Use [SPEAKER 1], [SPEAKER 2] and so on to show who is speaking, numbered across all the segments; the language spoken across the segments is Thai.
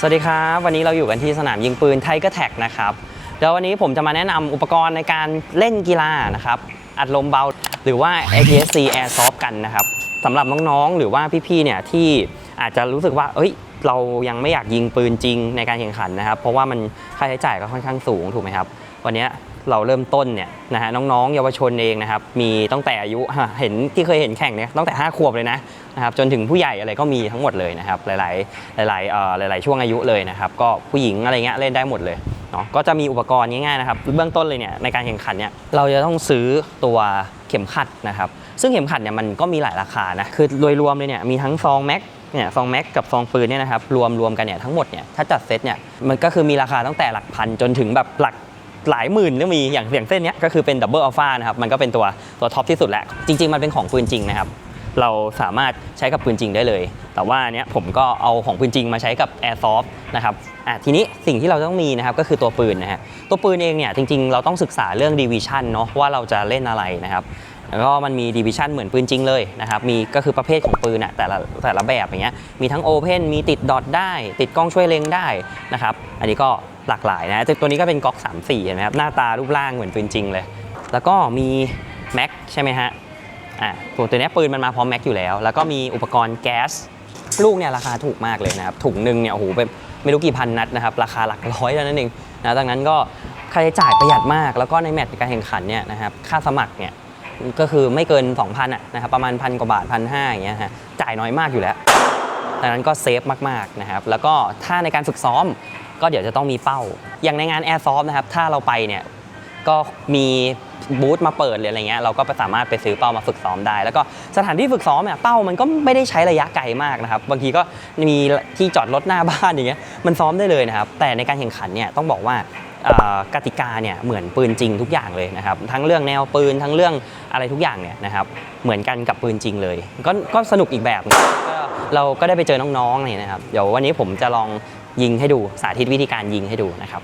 [SPEAKER 1] สวัสดีครับ วันนี้เราอยู่กันที่สนามยิงปืนไทเกอร์แท็กนะครับเดี๋ยววันนี้ผมจะมาแนะนำอุปกรณ์ในการเล่นกีฬานะครับอัดลมเบา หรือว่า APS-C Airsoft กันนะครับสำหรับน้องๆ หรือว่าพี่ๆเนี่ยที่อาจจะรู้สึกว่า เอ้ย เรายังไม่อยากยิงปืนจริงในการแข่งขันนะครับ เพราะว่ามันค่าใช้จ่ายก็ค่อนข้างสูงถูกไหมครับ วันนี้เราเริ่มต้นเนี่ยนะฮะน้องๆ เยาวชนเองนะครับ มีตั้งแต่อายุเห็นที่เคยเห็นแข่งเนี่ยตั้งแต่ 5 ขวบเลยนะ นะครับจนถึงผู้ใหญ่อะไรก็มีทั้งหมดเลยนะครับหลายๆหลายๆเอ่อหลาย ๆ ช่วงอายุเลยนะครับก็ผู้หญิงอะไรเงี้ยเล่นได้หมดเลยเนาะก็จะมีอุปกรณ์ง่ายๆนะครับเบื้องต้นเลยเนี่ยในการแข่งขันเนี่ยเราจะต้องซื้อตัวเข็มขัดนะครับซึ่งเข็มขัดเนี่ยมันก็มีหลายราคานะคือโดยรวมเลยเนี่ยมีทั้งซองแม็กเนี่ยซองแม็กกับซองปืนเนี่ยนะครับรวมรวมกันเนี่ยทั้งหมดเนี่ยถ้าจัดเซตเนี่ยมันก็คือมีราคาตั้งแต่หลักพันจนถึงแบบหลักหลายหมื่นก็มีอย่างอย่างเส้นเนี้ยก็คือเป็นดับเบิลอัลฟานะครับมันก็เป็นตัวตัวท็อปที่สุดแหละจริง ๆ มันเป็นของปืนจริงนะครับ เราสามารถใช้กับปืนจริงได้เลย แต่ว่าเนี้ยผมก็เอาของปืนจริงมาใช้กับ Airsoft นะครับอะทีนี้สิ่งที่เราต้องมีนะครับก็คือตัวปืนนะฮะตัวปืนเองเนี่ยจริงๆ เราต้องศึกษาเรื่อง Division เนาะว่าเราจะเล่นอะไรนะครับแล้วก็มันมี Division เหมือนปืนจริงเลยนะครับ มีก็คือประเภทของปืนอะแต่ละแต่ละแบบอย่างเงี้ย มีทั้ง Open มีติดดอทได้ ติดกล้องช่วยเล็งได้นะครับ อันนี้ก็หลากหลายนะต่ตัวนี้ก็เป็นก๊อก 3 4เห็นไหมครับ หน้าตารูปร่างเหมือนปืนจริงเลย แล้วก็มีแม็กใช่ไหมฮะ อะตัวตัวนี้ปืนมันมาพร้อมแม็กอยู่แล้ว แล้วก็มีอุปกรณ์แก๊สลูกเนี่ยราคาถูกมากเลยนะครับถุงหนึ่งเนี่ยโอ้โหเป็นไม่รู้กี่พันนัดนะครับราคาหลักร้อยเท่านั้นเองนะดังนั้นก็ค่าใช้จ่ายประหยัดมาก แล้วก็ในแมตช์การแข่งขันเนี่ยนะครับค่าสมัครเนี่ยก็คือไม่เกิน 2,000อะนะครับประมาณพันกว่าบาทพันห้าอย่างเงี้ยฮะจ่ายน้อยมากอยู่แล้วดังนั้นก็เซฟมากๆนะครับแล้วก็ถ้าในการฝึกซ้อมก็เดี๋ยวจะต้องมีเป้า อย่างในงาน Air s o f t นะครับถ้าเราไปเนี่ย ก็มีบูธมาเปิดหรืออะไรเงี้ยเราก็สามารถไปซื้อเป้ามาฝึกซ้อมได้ แล้วก็สถานที่ฝึกซ้อมเนี่ยเป้ามันก็ไม่ได้ใช้ระยะไกลมากนะครับบางทีก็มีที่จอดรถหน้าบ้านอย่างเงี้ยมันซ้อมได้เลยนะครับแต่ในการแข่งขันเนี่ยต้องบอกว่ากติกาเนี่ยเหมือนปืนจริงทุกอย่างเลยนะครับทั้งเรื่องแนวปืนทั้งเรื่องอะไรทุกอย่างเนี่ยนะครับเหมือนกันกับปืนจริงเลยก็ก็สนุกอีกแบบก็เราก็ได้ไปเจอน้องๆเนี่ยนะครับเดี๋ยววันนี้ผมจะลองยิงให้ดูสาธิตวิธีการยิงให้ดูนะครับ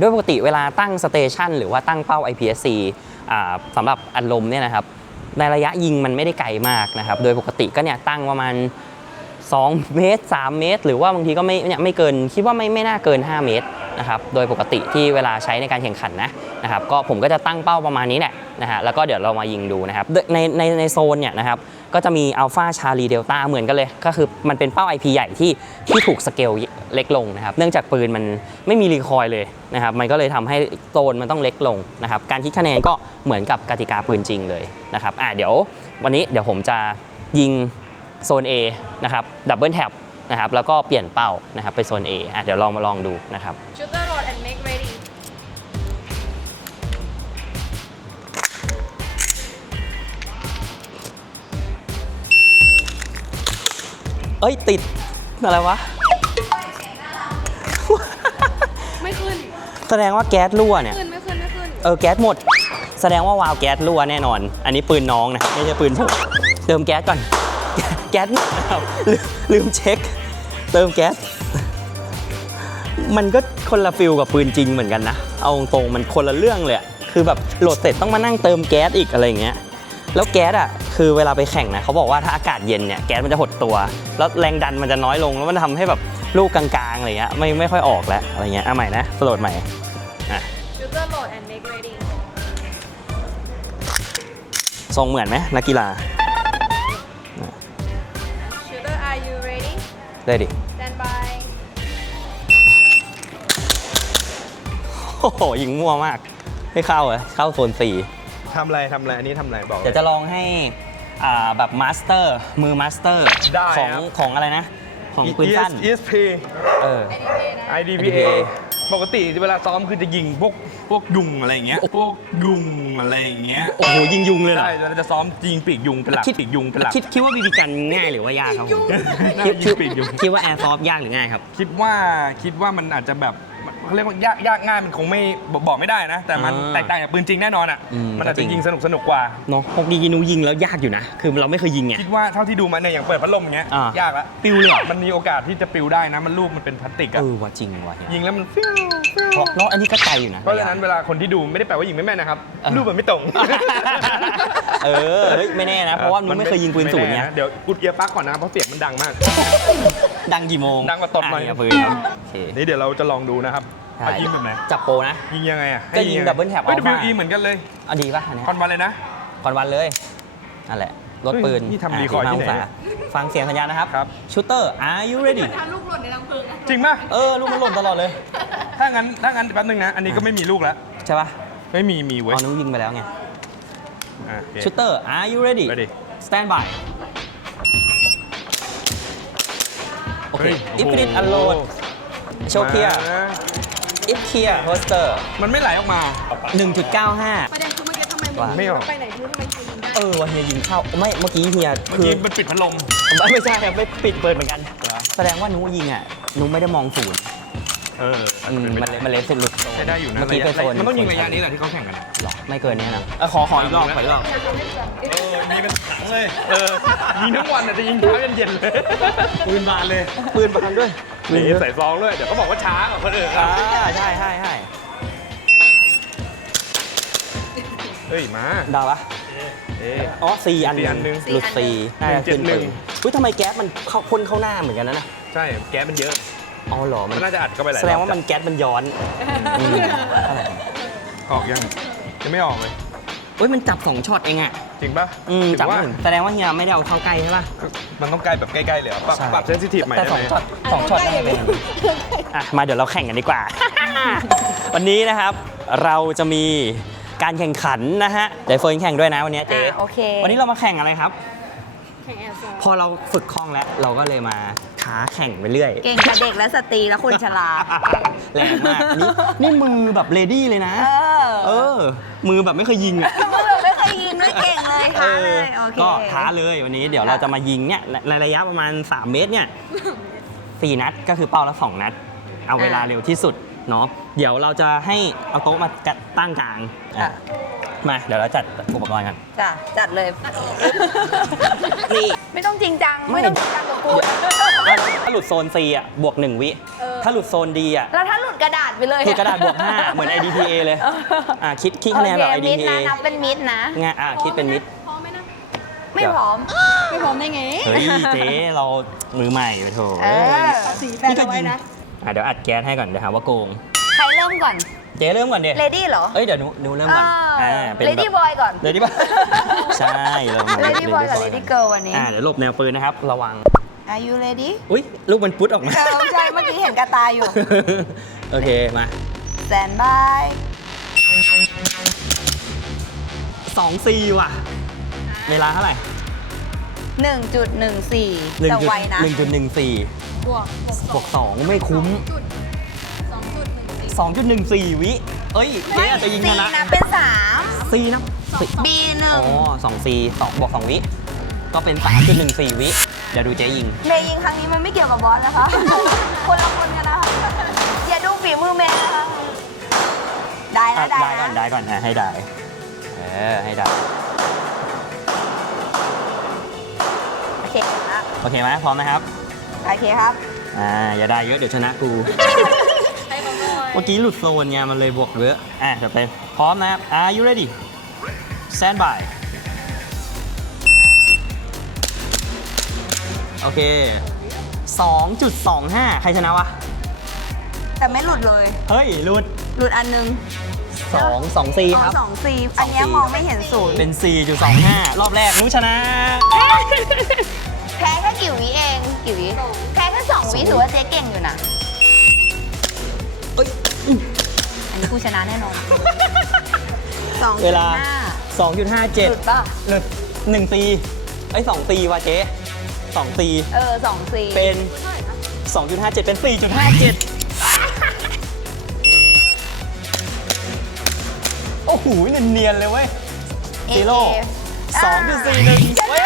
[SPEAKER 1] ด้วยปกติเวลาตั้งสเตชันหรือว่าตั้งเป้า IPSC สำหรับอารมณ์เนี่ยนะครับในระยะยิงมันไม่ได้ไกลมากนะครับ โดยปกติก็เนี่ยตั้งประมาณ 2 เมตร 3 เมตร หรือว่าบางทีก็ไม่เนี่ยไม่เกิน คิดว่าไม่ไม่น่าเกิน 5 เมตรนะครับโดยปกติที่เวลาใช้ในการแข่งขันนะนะครับก็ผมก็จะตั้งเป้าประมาณนี้แหละนะฮะแล้วก็เดี๋ยวเรามายิงดูนะครับในในในโซนเนี่ยนะครับก็จะมีอัลฟาชาลีเดลต้าเหมือนกันเลย ก็คือมันเป็นเป้า IP ใหญ่ที่ที่ถูกสเกลเล็กลงนะครับเนื่องจากปืนมันไม่มีรีคอยล์เลยนะครับมันก็เลยทำให้โซนมันต้องเล็กลงนะครับการคิดคะแนนก็เหมือนกับกติกาปืนจริงเลยนะครับอะเดี๋ยววันนี้เดี๋ยวผมจะยิง โซน A นะครับดับเบิลแท็บนะครับแล้วก็เปลี่ยนเป้านะครับไปโซน A อะเดี๋ยวลองมาลองดูนะครับ
[SPEAKER 2] Shooter load and make ready.
[SPEAKER 1] เอ้ย ติด อะไรวะ
[SPEAKER 2] ไม่ขึ้น
[SPEAKER 1] แสดงว่าแก๊สรั่วเนี่ย
[SPEAKER 2] ขึ้น ไม่ขึ้น ไม่ขึ้น
[SPEAKER 1] เออ แก๊สหมด แสดงว่าวาล์วแก๊สรั่วแน่นอน อันนี้ปืนน้องนะ ไม่ใช่ปืนผม เติมแก๊สก่อน แก๊สหมดนะครับลืมลืมเช็ค เติมแก๊ส มันก็คนละฟิลกับปืนจริงเหมือนกันนะ เอาตรงๆมันคนละเรื่องเลยอะคือแบบโหลดเสร็จต้องมานั่งเติมแก๊สอีกอะไรอย่างเงี้ย แล้วแก๊สอะคือเวลาไปแข่งนะเขาบอกว่าถ้าอากาศเย็นเนี่ยแก๊สมันจะหดตัว แล้วแรงดันมันจะน้อยลงแล้วมันทำให้แบบลูกกลางๆอะไรเงี้ยไม่ไม่ค่อยออกแล้วอะไรเงี้ยเอาใหม่นะสโหลดใหม่อะ
[SPEAKER 2] Shooter load and make ready.
[SPEAKER 1] ทรงเหมือนไหมนักกีฬา ได้ดิ
[SPEAKER 2] stand by
[SPEAKER 1] โอ้โหยิงมั่วมาก ไม่เข้าเลยเข้าโซนสี่
[SPEAKER 3] ทำอะไรทำอะไรอันนี้ทำอะไรบอก
[SPEAKER 1] เดี๋ยวจะลองให้อ่าแบบมาสเตอร์มือมาสเตอร์
[SPEAKER 3] ได้
[SPEAKER 1] ของ
[SPEAKER 3] ครับ
[SPEAKER 1] ของอะไรนะ ของปืนสั้น
[SPEAKER 3] ESP
[SPEAKER 1] เออ
[SPEAKER 2] IDPA นะ
[SPEAKER 3] IDPA ปกติเวลาซ้อมคือจะยิงพวกพวกยุงอะไรอย่างเงี้ยพวกยุงอะไรอย่างเงี้ย
[SPEAKER 1] โอ้โหยิงยุงเลยเหรอ
[SPEAKER 3] ใช่เราจะซ้อมยิงปีกยุงเป็นหลัก
[SPEAKER 1] คิด
[SPEAKER 3] ปีกยุงเป็นหลัก
[SPEAKER 1] คิดคิดว่าบีบีกันง่ายหรือว่ายากครับผม
[SPEAKER 3] น่า
[SPEAKER 1] คิด
[SPEAKER 3] จะยิงปีกยุง
[SPEAKER 1] คิดว่าแอร์ซอฟยากหรือง่ายครับ
[SPEAKER 3] คิดว่าคิดว่ามันอาจจะแบบ เขาเรียกว่ายากยากง่ายมันคงไม่บอกบอกไม่ได้นะ แต่มัน
[SPEAKER 1] อ่า
[SPEAKER 3] แตกต่างจากปืนจริงแน่นอนอะ
[SPEAKER 1] อืม
[SPEAKER 3] มันอาจ
[SPEAKER 1] ก็จริ
[SPEAKER 3] จะ
[SPEAKER 1] ง
[SPEAKER 3] ยิงสนุกสนุกกว่า
[SPEAKER 1] เนาะพวกดีกินูยิงแล้วยากอยู่นะ คือเราไม่เคยยิงไง
[SPEAKER 3] คิดว่าเท่าที่ดูมาเนี่ยอย่างเปิดพัดลมอย่างเงี้ย
[SPEAKER 1] อ่าย
[SPEAKER 3] ยากละ
[SPEAKER 1] ปิวเลยเหรอ
[SPEAKER 3] มันมีโอกาสที่จะปิวได้นะ มันลูกมันเป็นพลาสติก
[SPEAKER 1] เอ
[SPEAKER 3] อะ
[SPEAKER 1] อว่าจริงว่ะเฮีย
[SPEAKER 3] ยิงแล้วมันฟิวฟิว
[SPEAKER 1] เพราะเนาะอันนี้ก็ไกลอยู่นะ
[SPEAKER 3] เพราะฉะนั้นเวลาคนที่ดูไม่ได้แปลว่ายิงไม่แม่นนะครับ
[SPEAKER 1] เออ
[SPEAKER 3] ลูกมันไม่ตรง
[SPEAKER 1] เออเฮ้ยไม่แน่นะ เพราะว่านุ้ไม่เคยยิงปืนศูนย์
[SPEAKER 3] ไม่
[SPEAKER 1] ไง
[SPEAKER 3] แะเดี๋ยวกุดเอียร์ปลั๊กก่อนนะครับเพราะเสียงมันดังมาก
[SPEAKER 1] ดังกี่โมง
[SPEAKER 3] ดังกว่าตบหน่อยะ
[SPEAKER 1] เยปืนครับโอเค
[SPEAKER 3] นี่เดี๋ยวเราจะลองดูนะครับ
[SPEAKER 1] ใช่
[SPEAKER 3] ว่ายิงแบบไหน
[SPEAKER 1] จับโปรนะ
[SPEAKER 3] ยิงยังไงอะให้
[SPEAKER 1] ก็ยิง
[SPEAKER 3] ไ double
[SPEAKER 1] tap
[SPEAKER 3] เฮ้ย
[SPEAKER 1] alpha
[SPEAKER 3] WE เหมือนกันเลย
[SPEAKER 1] เอาดีป่ะอันเนี้ย
[SPEAKER 3] คอนวันเลยนะ
[SPEAKER 1] คอนวันเลยนั่นแหละรถปืน
[SPEAKER 3] เฮ้ยนี่ทำรีคอร์ดที่ไหน
[SPEAKER 1] 45งศาฟังเสียงสัญญาณนะครับ
[SPEAKER 3] ครับ
[SPEAKER 1] ชูเตอร์ are you ready
[SPEAKER 2] ถ้าลูกหล่นในลำพึงอะ
[SPEAKER 3] จริงป่ะ
[SPEAKER 1] เออ ลูกมันหล่นตลอดเลย
[SPEAKER 3] ถ้างั้นถ้างั้นแป๊บนึงนะ อันนี้ก็ไม่มีลูกแล้ว
[SPEAKER 1] ใช่ป่ะ
[SPEAKER 3] ไม่มีมีเว้ย
[SPEAKER 1] เอานุ้งยิงไปแล้วไง
[SPEAKER 3] อะโอเค
[SPEAKER 1] ชูเตอร์ are you ready
[SPEAKER 3] Ready
[SPEAKER 1] stand by โอเค
[SPEAKER 3] เฮ้ย
[SPEAKER 1] if
[SPEAKER 3] โอ้โห
[SPEAKER 1] it unload show clear
[SPEAKER 3] มา
[SPEAKER 1] if clear holster
[SPEAKER 3] มันไม่ไหลออกมา
[SPEAKER 1] 1.95
[SPEAKER 2] ประเด็นคือเมื่อกี้ทำไม
[SPEAKER 1] ว่า
[SPEAKER 3] ไม่ออก
[SPEAKER 2] ไปไหนรู้ทำไมคุณยิงได้
[SPEAKER 1] เออวันเฮียยิงเข้าไม่เมื่อกี้เฮีย
[SPEAKER 3] เมื่อ
[SPEAKER 1] คือ
[SPEAKER 3] กี้มันปิดพัดลม
[SPEAKER 1] ไม่ใช่ครับไม่ปิดเปิดเหมือนกัน
[SPEAKER 3] เหรอ
[SPEAKER 1] แสดงว่านุ้ยิงอะนุ้ไม่ได้มองศูนย์
[SPEAKER 3] เอออาจ
[SPEAKER 1] อื
[SPEAKER 3] จะ
[SPEAKER 1] ม
[SPEAKER 3] เป็นไป
[SPEAKER 1] มันเลยมันเลยสุดหลุดโซน
[SPEAKER 3] ใช้ได้อยู่นะ
[SPEAKER 1] เมื่อกี้
[SPEAKER 3] ระ
[SPEAKER 1] เป็น
[SPEAKER 3] ยะ
[SPEAKER 1] โซน
[SPEAKER 3] มันต้องยิงระยะนี้แหละที่เขาแข่งกันอะ
[SPEAKER 1] หรอไม่เกินเนี้ยนะเออขอขออีกรอบขออีกรอบ
[SPEAKER 2] อยากทำให้เปลือง
[SPEAKER 3] เออมีเป็นถังเลย เออ ยิงทั้งวันอะจะยิงเช้าเย็นๆเลย ปืนบานเลย
[SPEAKER 1] ปืนบานด้วย
[SPEAKER 3] นี่ใส่ซองด้วยเดี๋ยวก็บอกว่าช้ากว่าคนอื่น
[SPEAKER 1] อ่าใช่ใช่ใช่
[SPEAKER 3] เฮ้ยมา
[SPEAKER 1] ดาวปะ
[SPEAKER 3] เอ๊ะ
[SPEAKER 1] อ๋อซีอัน
[SPEAKER 3] สี่อันหนึ่ง
[SPEAKER 1] หลุดซีน่าจะขึ้น
[SPEAKER 3] หนึ่
[SPEAKER 1] ปื
[SPEAKER 3] ง
[SPEAKER 1] นอุ้ยทำไมแก๊สมันเข้าพ่นเข้าหน้าเหมือนกันนะนะ
[SPEAKER 3] ใช่แก๊สมันเยอะ
[SPEAKER 1] อ๋อเหรอ
[SPEAKER 3] มั
[SPEAKER 1] มันน
[SPEAKER 3] น่าจะอัดเข้าไปหลาย
[SPEAKER 1] แสดง
[SPEAKER 3] รอบ
[SPEAKER 1] ว่ามันแก๊สมันย้อนอืมอะไร
[SPEAKER 3] ออกยังยังไม่ออกเลย
[SPEAKER 1] เฮ้ยมันจับสองช็อตเองอะ
[SPEAKER 3] จริงปะ
[SPEAKER 1] อืม
[SPEAKER 3] ถือ
[SPEAKER 1] จับ
[SPEAKER 3] ว่า
[SPEAKER 1] ไม่ถึงแสดงว่าเฮียไม่ได้เอาเข้าใกล้ใช่ปะ
[SPEAKER 3] มันต้องใกล้แบบใกล้ๆเลยเหรอปรับ
[SPEAKER 1] ใช่
[SPEAKER 3] ปรับเซนซิทีฟใหม่
[SPEAKER 1] แต่
[SPEAKER 3] ได้
[SPEAKER 1] ส
[SPEAKER 3] ไห
[SPEAKER 1] อ
[SPEAKER 3] ม
[SPEAKER 1] งช็อตสองช็อตน่าจะเป็นอย่างนี้อะมาเดี๋ยวเราแข่งกันดีกว่า วันนี้นะครับเราจะมีการแข่งขันนะฮะเดี๋ยวเฟิร์นแข่งด้วยนะวันนี้เจ๊
[SPEAKER 4] อะโอเค
[SPEAKER 1] วันนี้เรามาแข่งอะไรครับ
[SPEAKER 2] แข่งแอร์โซน
[SPEAKER 1] พอเราฝึกคล่องแล้วเราก็เลยมาท้าแข่งไปเรื่อย
[SPEAKER 4] เก่งกับเด็กและสตรีและคนชรา
[SPEAKER 1] แรงมากนี่นี่มือแบบเลดี้เลยนะ
[SPEAKER 4] เออ
[SPEAKER 1] เออ มือแบบไม่เคยยิงอะ
[SPEAKER 4] มือไม่เคยยิงด้วยเก่งเลย ท้าเลยโอเค
[SPEAKER 1] ก็ท้าเลยวันนี้เดี๋ยวเราจะมายิงเนี่ยในระยะประมาณ 3 เมตรเนี่ยสี่นัดก็คือเป้าละสองนัด เอาเวลาเร็วที่สุดเนาะเดี๋ยวเราจะให้เอาโต๊ะมาตั้งกลางอะ
[SPEAKER 4] ค่ะ
[SPEAKER 1] มาเดี๋ยวเราจัดอุปกรณ์กัน
[SPEAKER 4] จ้ะจัดเลย
[SPEAKER 1] นี่
[SPEAKER 4] ไม่ต้องจริงจัง
[SPEAKER 1] ไม่
[SPEAKER 4] ไม่ต้องจริงจังกับกู
[SPEAKER 1] ถ้าหลุดโซน C อะบวก 1 วิ ถ้าหลุดโซน D อะ
[SPEAKER 4] แล้วถ้าหลุดกระดาษไปเลย
[SPEAKER 1] คือกระดาษบวก 5 เหมือน IDPA เลยอะคิดคิดคะแนนแบบ
[SPEAKER 4] โอเคมิด
[SPEAKER 1] IDPA
[SPEAKER 4] นะนับเป็นมิดนะ
[SPEAKER 1] งานอะคิดเป็นมิด
[SPEAKER 2] พร้อม ไหมนะ
[SPEAKER 4] ไม่พร้อม
[SPEAKER 2] ไม่พร้อมได้ไง
[SPEAKER 1] เฮ้ยเจ๊เรามือใหม่ไปโถ
[SPEAKER 4] เออ
[SPEAKER 2] สีแฟนเอาไว้นะ
[SPEAKER 1] อะเดี๋ยวอัดแก๊สให้ก่อนเดี๋ยวหาว่าโกง
[SPEAKER 4] ใครเริ่มก่อน
[SPEAKER 1] เจ๊เริ่มก่อนเดี๋ย
[SPEAKER 4] เลดี้เหรอ
[SPEAKER 1] เอ้ยเดี๋ยวหนูหนูเริ่มก่อนอ่าเป็น
[SPEAKER 4] เล
[SPEAKER 1] แบบ
[SPEAKER 4] ดี้บอยก่อน
[SPEAKER 1] เลดี้บอยใช่เรามา
[SPEAKER 4] เลดี้บอยกับเลดี้เกิร์ลวันนี้
[SPEAKER 1] อ่าเดี๋ยวหลบแนวปืนนะครับ ระวัง
[SPEAKER 4] Are you ready
[SPEAKER 1] อุ้ยลูกมันพุดออกมา
[SPEAKER 4] เออใช่เมื่อกี้เห็นกระตายอยู่
[SPEAKER 1] โอเคมา
[SPEAKER 4] Stand by
[SPEAKER 1] สองซีว่ะ เวลาเท่าไหร่
[SPEAKER 4] 1.14
[SPEAKER 1] หนึ่ง
[SPEAKER 4] แต่
[SPEAKER 1] จุด
[SPEAKER 4] ไวนะ
[SPEAKER 1] หนึ่งจุดหนึ่งสี่
[SPEAKER 2] บวก
[SPEAKER 1] บวกสองไม่คุ้ม
[SPEAKER 2] จุดสองจุดหนึ่งสี่
[SPEAKER 1] สองจุดหนึ่งสี่วิ เอ้ยเจ๊อาจจะยิงช
[SPEAKER 4] C
[SPEAKER 1] นะ
[SPEAKER 4] นะเป็น
[SPEAKER 1] ซีนะ
[SPEAKER 4] 3 B หนึ่ง
[SPEAKER 1] อ๋อสองซีสองบวกสองวิ ก็เป็นสามจุดหนึ่งสี่วิ เดี๋ยวดูเจ๊ยิง
[SPEAKER 4] เมย์ยิงครั้งนี้มันไม่เกี่ยวกับบอสนะคะ คนละคนกันนะคะอย่าดูฝีมือเมย์นะคะ ได้
[SPEAKER 1] อะ
[SPEAKER 4] นะได้
[SPEAKER 1] ได้ก่อน
[SPEAKER 4] นะ
[SPEAKER 1] ได้ก่อนอะให้ได้ เออ ให้ได้
[SPEAKER 4] เคครับ
[SPEAKER 1] โอเคไหมพร้อมนะครับ
[SPEAKER 4] โอเคครับ
[SPEAKER 1] อ่าอย่าได้เยอะเดี๋ยวชนะกู
[SPEAKER 2] ให้เขาหน่อย
[SPEAKER 1] เมื่อกี้หลุดโซนไงมันเลยบวกเยอะอะเดี๋ยวไปพร้อมนะครับ Are you ready stand by โอเค 2.25 ใครชนะวะ
[SPEAKER 4] แต่ไม่หลุดเลย
[SPEAKER 1] เฮ้ยหลุด
[SPEAKER 4] หลุดอันหนึง
[SPEAKER 1] 2 2 C
[SPEAKER 4] อ๋อ
[SPEAKER 1] ครับ
[SPEAKER 4] สองซีอันเนี้ย
[SPEAKER 1] สอง C
[SPEAKER 4] มองไม่เห็นศูนย์
[SPEAKER 1] เป็น 4.25 รอบแรกนู้ชนะ
[SPEAKER 4] แพ้แค่ กี่วิเองกี่วิแพ้แค่สองวิถือว่าเจ๊เก่งอยู่นะ
[SPEAKER 1] เอ้ย
[SPEAKER 4] อันนี้กูชนะแน่นอนสอง
[SPEAKER 1] เวลา
[SPEAKER 4] หลุด
[SPEAKER 1] 2.57
[SPEAKER 4] ป่ะ
[SPEAKER 1] หลุด1 C ไอ้ย2 C ว่ะเจ๊2 C
[SPEAKER 4] เออสองซี
[SPEAKER 1] เป็น 2.57 เป็น 4.57 โอ้โหเนียนๆเลยเว้ยซีโร่สองจุดสี่หนึ่ง เฮ้ย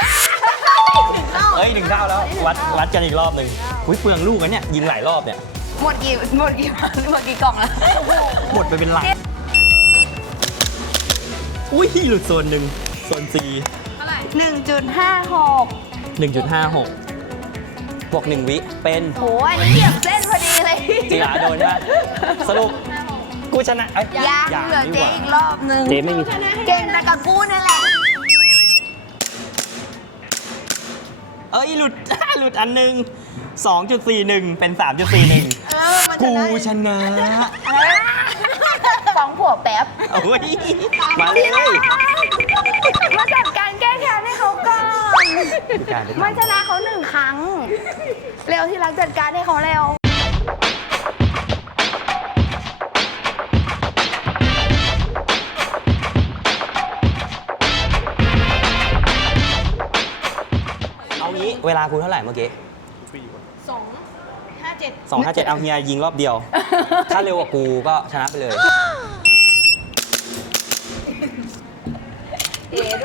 [SPEAKER 1] หนึ่งเท่าแล้ว วัดวัดกันอีกรอบหนึ่งอุ้ยเปลืองลูกกันเนี่ยยิงหลายรอบเนี่ย
[SPEAKER 4] หมดกี่หมดกี่หมดกี่กล่องแล้ว
[SPEAKER 1] หมดไปเป็นหลักอุ้ยหลุดโซนหนึ่งโซน C
[SPEAKER 2] เท่าไหร่
[SPEAKER 4] หนึ่งจุดห้าหก
[SPEAKER 1] 1.56บวก1วิเป็น
[SPEAKER 4] โหอันนี้เหยียบเส้นพอดีเลย
[SPEAKER 1] จริงเหรอโดนใช่ไหมสรุปกูชนะเอ้ย
[SPEAKER 4] ยังเหลือเจ๊อีกรอบนึง
[SPEAKER 1] เจ๊ไม่มี
[SPEAKER 4] เก่งแต่กับกูนั่นแหละ
[SPEAKER 1] เอ้ยหลุด หลุดอันหนึ่ง2.41 เป็น 3.41
[SPEAKER 2] เออมัน
[SPEAKER 1] กู
[SPEAKER 2] จะได้
[SPEAKER 1] ชนะ
[SPEAKER 4] ฟ้องผัวแป๊บ
[SPEAKER 1] โอ้ยมาเลย
[SPEAKER 4] มาจัดการแก้แค้นให้เขาก่อน
[SPEAKER 1] การไป
[SPEAKER 4] ไม่ชนะเขาหนึ่งครั้ง เร็วที่รักจัดการให้เขาเร็ว
[SPEAKER 1] เอางี้เวลากูเท่าไหร่เมื่อกี้
[SPEAKER 2] สองห้าเจ็ด
[SPEAKER 1] 257เอาเฮียยิงรอบเดียว ถ้าเร็วกว่ากูก็ชนะไปเลย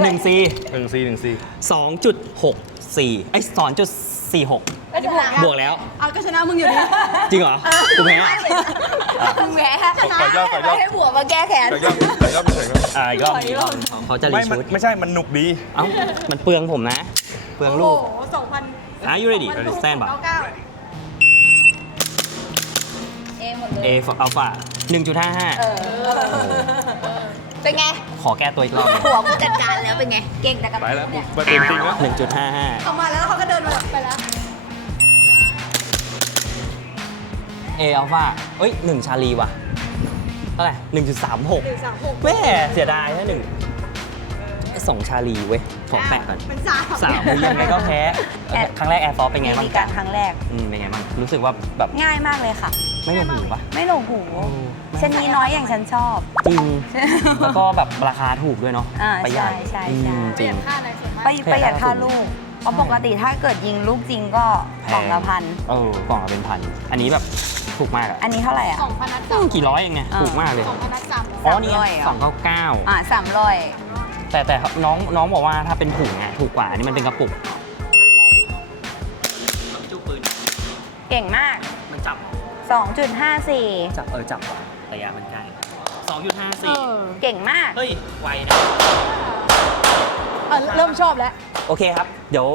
[SPEAKER 1] 1 C
[SPEAKER 3] หนึ่งซีหนึ่งซี
[SPEAKER 1] 2.64ไอ้ย2.46
[SPEAKER 2] ก็จะ
[SPEAKER 1] บวกแล้ว
[SPEAKER 2] เอาก็ชนะมึงอยู่ดี
[SPEAKER 1] จริงเหรอกูแพ้
[SPEAKER 4] แหม
[SPEAKER 3] ขอยอดขอยอด
[SPEAKER 4] ให้ผัวมาแก้แค้น
[SPEAKER 3] ขอยอดขอยอดไม่ใช่ครับ
[SPEAKER 1] อ่าอีกรอบอีกรอบเขาจะรี
[SPEAKER 3] ไม่มัน
[SPEAKER 1] ชูด
[SPEAKER 3] ไม่ใช่มันหนุกดี
[SPEAKER 1] เอ้ามันเปลืองผมนะเปลืองลูก
[SPEAKER 2] โอ้โหสองพัน
[SPEAKER 1] Are you ready? Stand by
[SPEAKER 2] เก้าเก้า
[SPEAKER 4] เอหมดเลย
[SPEAKER 1] A for alpha 1.55
[SPEAKER 4] เป็นไง
[SPEAKER 1] ขอแก้ตัวอีกรอบหนึ่ง
[SPEAKER 4] ผัวกูจัดการแล้วเป็นไง เก่งแต่กับ
[SPEAKER 3] ไปแล้ว
[SPEAKER 4] เนี่ย
[SPEAKER 3] มาเป็นจริงแล้ว
[SPEAKER 1] 1.55
[SPEAKER 2] เอามาแล้วเขาก็เดินมาไปแล้ว
[SPEAKER 1] A alpha เอ้ย 1 ชาลีว่ะเท่าไหร่1.36
[SPEAKER 2] หนึ่งสามหก
[SPEAKER 1] แม่เสียดายนะหนึ่งไอ้สองชาลีเว้ย ขอแปะก่อน
[SPEAKER 2] เป็นสาม
[SPEAKER 1] สามยังไงก็แพ้ครั้งแรกแอร์ฟอร์เป็นไงบ้าง
[SPEAKER 4] มีการครั้งแรก
[SPEAKER 1] อืมเป็นไงบ้างรู้สึกว่าแบบ
[SPEAKER 4] ง่ายมากเลยค่ะ
[SPEAKER 1] ไม่หนวกหูปะ
[SPEAKER 4] ไม่หลงหู
[SPEAKER 1] โอ้
[SPEAKER 4] ชนนี้น้อยอย่างฉันชอบ
[SPEAKER 1] จริงแล้วก็แบบราคาถูกด้วยเนาะ
[SPEAKER 4] อ่า
[SPEAKER 1] ประหยัด
[SPEAKER 4] ใช่ใช่
[SPEAKER 1] อืม
[SPEAKER 4] ใช่
[SPEAKER 1] จริง
[SPEAKER 2] ค่าอะไรส่วนมาก
[SPEAKER 4] ประประหยัดค่าลูกเพราะปกติถ้าเกิดยิงลูกจริงก็กล่องละพัน
[SPEAKER 1] เออกล่องละเป็นพัน อันนี้แบบถูกมากอะ
[SPEAKER 4] อันนี้เท่าไหร่อะ
[SPEAKER 2] สองพันนัด
[SPEAKER 1] อื
[SPEAKER 2] สาม
[SPEAKER 1] มกี่ร้อยเองไง
[SPEAKER 4] อ่า
[SPEAKER 1] ถูกมากเลย
[SPEAKER 2] สองพันนัดสาม
[SPEAKER 1] อ๋อนี่
[SPEAKER 4] สามร้อยเหรอ
[SPEAKER 1] สองเก้าเก้า
[SPEAKER 4] อ่าสามร้อย
[SPEAKER 1] แต่แต่น้องน้องบอกว่าถ้าเป็นถุงอะถูกกว่าอันนี้มันเป็นกระปุก จูปืน
[SPEAKER 4] เก่งมาก
[SPEAKER 1] มันจับ
[SPEAKER 4] 2.54
[SPEAKER 1] จับเออจับว่ะระยะมันใกล้สองจุดห้า
[SPEAKER 2] เอ
[SPEAKER 1] สี่
[SPEAKER 2] อ
[SPEAKER 4] เก่งมาก
[SPEAKER 1] เฮ้ย ไวนะ
[SPEAKER 2] เออเริ่มชอบแล้ว
[SPEAKER 1] โอเคครับ เดี๋ยว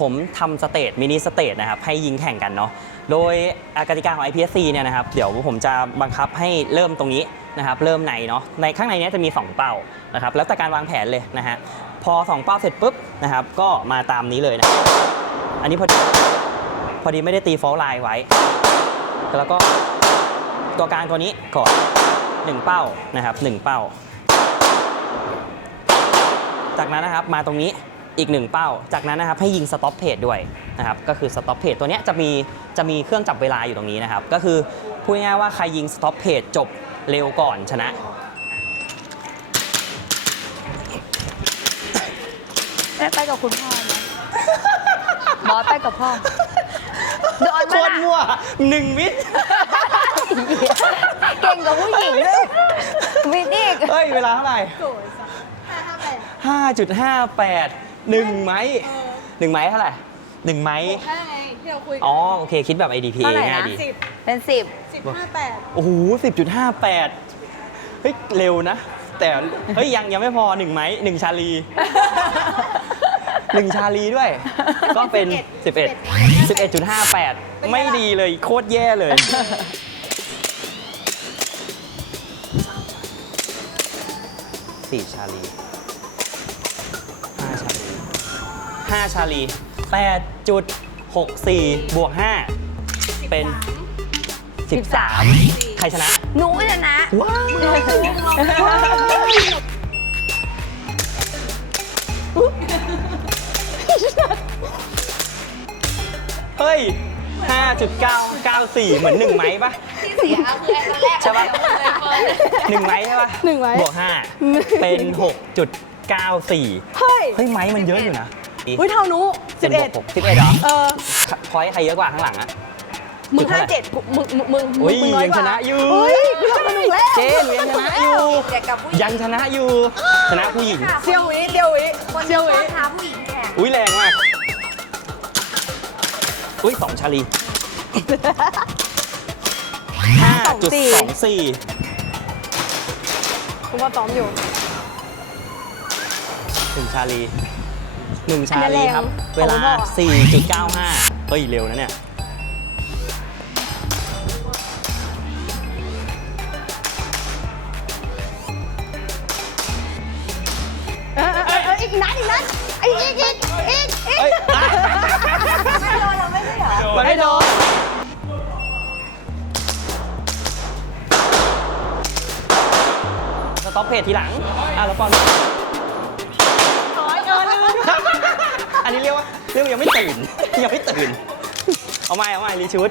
[SPEAKER 1] ผมทำสเตจมินิสเตจนะครับ ให้ยิงแข่งกันเนาะ โดยอ่ากติกาของ IPSC เนี่ยนะครับ เดี๋ยวผมจะบังคับให้เริ่มตรงนี้ นะครับเริ่มในเนาะในข้างในนี้จะมี 2 เป้านะครับแล้วแต่การวางแผนเลยนะฮะพอ 2 เป้าเสร็จปุ๊บนะครับก็มาตามนี้เลยนะอันนี้พอดีพอดีไม่ได้ตีฟอลไลน์ไว้ แล้วก็ตัวกลางตัวนี้ก่อนหนึ่งเป้านะครับหนึ่งเป้า จากนั้นนะครับมาตรงนี้อีกหนึ่งเป้า จากนั้นนะครับให้ยิงสต็อปเพจด้วยนะครับก็คือสต็อปเพจตัวนี้จะมีจะมีเครื่องจับเวลาอยู่ตรงนี้นะครับก็คือพูดง่ายๆว่าใครยิงสต็อปเพจจบ เร็วก่อนชนะ
[SPEAKER 4] ได้ไปกับคุณพ่อไหมบอสไปกับพ่อ โดน
[SPEAKER 1] โค
[SPEAKER 4] ไหม
[SPEAKER 1] ตร
[SPEAKER 4] ล่ะ
[SPEAKER 1] มั่วหนึ่งมิตร
[SPEAKER 4] เก่งกับผู้หญิงด้วยวิดอีก
[SPEAKER 1] เฮ้ย เวลาเท่าไหร่
[SPEAKER 2] โถ่สัสห้าห้าแปด
[SPEAKER 1] ห้าจุดห้าแปดหนึ่งไม้หนึ่งไม้เท่าไหร่หนึ่งไม้
[SPEAKER 2] ห้าไง ที่เราคุยกั
[SPEAKER 1] อ๋อโอเค คิดแบบ IDP
[SPEAKER 4] เท่าไหร่
[SPEAKER 1] ง่าย
[SPEAKER 4] นะ
[SPEAKER 1] ดี
[SPEAKER 2] สิบ
[SPEAKER 4] เป็นสิบ
[SPEAKER 2] สิบห้าแปด
[SPEAKER 1] โอ้โหสิบจุดห้าแปดเฮ้ย เร็วนะ แต่เฮ้ยยังยังไม่พอหนึ่งไม้หนึ่งชาลีหนึ่งชาลีด้วย ก็เป็น 11 11.58 ไม่ดีเลยโคตรแย่เลย สี่ชาลีห้าชาลีห้าชาลีแปดจุด หกสี่บวกห้าเป็นสิบสามใครชนะ
[SPEAKER 4] หนูชนะ
[SPEAKER 1] ว้าวเฮ้ย 5.994 เหมือนหนึ่งไม้ปะ
[SPEAKER 4] ที่เสียคือไอ้ตัวแรก
[SPEAKER 1] ใช่ปะ
[SPEAKER 4] เดี๋ยวเลยเฟิร์น
[SPEAKER 1] หนึ่งไม้ใช่ปะ
[SPEAKER 2] หนึ่งไว้
[SPEAKER 1] บวก 5 เป็น 6.94
[SPEAKER 2] เฮ้ย
[SPEAKER 1] เฮ้ย ไม้มันเยอะอยู่นะ
[SPEAKER 2] อุ้ยเท่านุสิบเอ็ด
[SPEAKER 1] สิบเอ็ดเหรอ
[SPEAKER 2] เออ
[SPEAKER 1] พอยต์ใครเยอะกว่าข้างหลังอะ
[SPEAKER 2] มึง
[SPEAKER 1] จุดเท่า
[SPEAKER 2] ห้า
[SPEAKER 1] ไหร่
[SPEAKER 2] เจ็ดมึงมึงมึง
[SPEAKER 1] อุ้ย
[SPEAKER 2] มึงน้อย
[SPEAKER 1] ยัง
[SPEAKER 2] ก
[SPEAKER 1] ช
[SPEAKER 2] ว่า
[SPEAKER 1] นะอยู่
[SPEAKER 2] เฮ้ยกูทำสนุกแล้ว
[SPEAKER 1] เจนยังชนะอยู่
[SPEAKER 4] เดี๋ยวกับผู้หญิง
[SPEAKER 1] ยังชนะอยู่ชนะผู้หญิง
[SPEAKER 2] เซียววิเซียววิ
[SPEAKER 4] คน
[SPEAKER 2] เซียว
[SPEAKER 4] ช
[SPEAKER 2] วิ
[SPEAKER 4] อบท้าผู้หญิงแข่ง
[SPEAKER 1] อุ้ยแรงมากอุ้ยสองชาลี5.24
[SPEAKER 2] คุณพ่อซ้อมอยู่
[SPEAKER 1] หนึ่งชาลี หนึ่งชา
[SPEAKER 2] อันนี้
[SPEAKER 1] ลี
[SPEAKER 2] แรง
[SPEAKER 1] ครับ
[SPEAKER 2] ข
[SPEAKER 1] เว
[SPEAKER 2] องคุ
[SPEAKER 1] ลา
[SPEAKER 2] ณพ่ออะ
[SPEAKER 1] 4.95 เฮ้ย เร็วนะเนี่ย
[SPEAKER 2] เออเออเออเอออีกนัดอีกนัดอีกอีกอีกอีกอีก
[SPEAKER 1] เฮ้ยอะ
[SPEAKER 4] ไม่โดนเราไม่ใช่เหรอ
[SPEAKER 1] มันไม่โดนสต็อปเพจทีหลัง อะแล้วปอน นนี้เรียกว่าเรียกว่ายังไม่ตื่น ยังไม่ตื่น เอาใหม่เอาใหม่รีชูด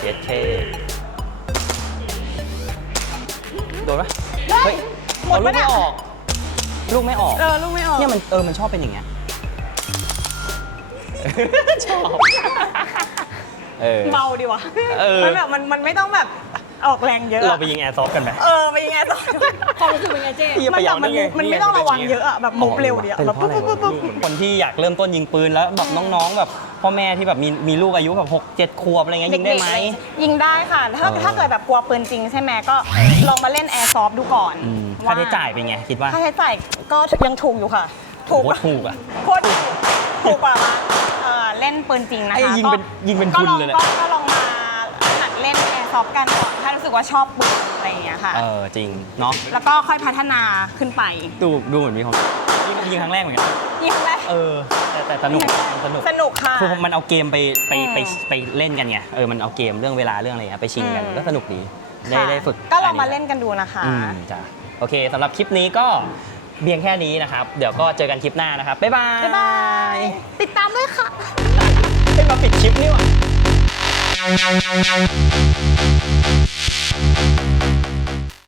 [SPEAKER 1] เจ็ดเคโดนปะเฮ้ย
[SPEAKER 2] หมด
[SPEAKER 1] เอาลู
[SPEAKER 2] ปะ
[SPEAKER 1] ก
[SPEAKER 2] เนี่
[SPEAKER 1] ไม่
[SPEAKER 2] ย
[SPEAKER 1] ออก ลูกไม่ออก
[SPEAKER 2] เออลูกไม่ออก
[SPEAKER 1] เนี่ยมันเออมันชอบเป็นอย่างเงี้ย ชอบ เออ
[SPEAKER 2] เบาดีวะ
[SPEAKER 1] เออ
[SPEAKER 2] มันแบบมันมันไม่ต้องแบบ ออกแรงเยอะ
[SPEAKER 1] เรา
[SPEAKER 2] อะ
[SPEAKER 1] ไปยิงแอร์ซอฟกันไหม
[SPEAKER 2] เออไปยังไงต่อความรู้สึกเป็นไงเจ๊
[SPEAKER 1] พี่
[SPEAKER 2] มัน
[SPEAKER 1] พยายา
[SPEAKER 2] แบ
[SPEAKER 1] ม
[SPEAKER 2] บมัน
[SPEAKER 1] นี่ไง
[SPEAKER 2] มัน
[SPEAKER 1] นี่ไง
[SPEAKER 2] ไม่ต้องระวัง
[SPEAKER 1] เป็นอย่างเงี้ย
[SPEAKER 2] เยอะอะแบบมุฟเร็วเดียว
[SPEAKER 1] เป็น
[SPEAKER 2] แบบ
[SPEAKER 1] เพราะ
[SPEAKER 2] ปุ๊บ
[SPEAKER 1] อะไร
[SPEAKER 2] ปุ๊บปุ๊บปุ๊บ
[SPEAKER 1] วะคนที่อยากเริ่มต้นยิงปืนแล้วแบบน้องๆแบบพ่อแม่ที่แบบมีมีลูกอายุแบบหกเจ็ดขวบอะไรเงี้ยยิงได้ไหม
[SPEAKER 2] เด็กๆยิงได้ค่ะ ถ้า
[SPEAKER 1] เออ
[SPEAKER 2] ถ้าเกิดแบบกลัวปืนจริงใช่ไหมก็ลองมาเล่นแอร์ซอฟดูก่อน
[SPEAKER 1] อืม
[SPEAKER 2] ว่
[SPEAKER 1] ค่าใช้จ่ายเป็นไงคิดว่า
[SPEAKER 2] ค่าใช้จ่ายก็ยังถูกอยู่ค่ะถู
[SPEAKER 1] โค
[SPEAKER 2] ก
[SPEAKER 1] ตรถูกอะ
[SPEAKER 2] โคตรถูกถูกกว่าเอ่อเล่นปืนจริงนะคะ
[SPEAKER 1] ไอ้ยิงเป็น
[SPEAKER 2] ก็
[SPEAKER 1] ยิงเป็น
[SPEAKER 2] ก็
[SPEAKER 1] ทุน
[SPEAKER 2] ลอง
[SPEAKER 1] เลยแหละ
[SPEAKER 2] ก็ก็ลองมาหัดเล่นแอร์ซอฟกันก่อนถ้ารู้ สึกว่าชอบปืนอะไรอย่างเงี้ยค่ะ
[SPEAKER 1] เออจริงเนาะ
[SPEAKER 2] แล้วก็ค่อยพัฒนาขึ้นไป
[SPEAKER 1] ดูดูเหมือนมีความยิงยิงครั้งแรกเหมือนกัน
[SPEAKER 2] ยิงแรก
[SPEAKER 1] เออแต่แต่สนุกมันสนุก
[SPEAKER 2] สนุกค่ะ
[SPEAKER 1] คือมันเอาเกมไปไปไป
[SPEAKER 2] อืม
[SPEAKER 1] ไปเล่นกันไงเออมันเอาเกมเรื่องเวลาเรื่องอะไรเงี้ยไปชิงกัน
[SPEAKER 2] อืม
[SPEAKER 1] ก็สนุกดีได้
[SPEAKER 2] ค่ะ
[SPEAKER 1] ได้ฝึก
[SPEAKER 2] ก็ลอง
[SPEAKER 1] น
[SPEAKER 2] มา
[SPEAKER 1] นี้
[SPEAKER 2] เล่นกันดูนะคะ
[SPEAKER 1] อืมจ้ะโอเคสำหรับคลิปนี้ก็เพียงแค่นี้นะครับ เดี๋ยวก็เจอกันคลิปหน้านะครับ บ๊ายบาย
[SPEAKER 2] บ๊ายบาย ติดตามด้วยค่ะ
[SPEAKER 1] เฮ้ยมาปิดคลิปนี่หว่ะ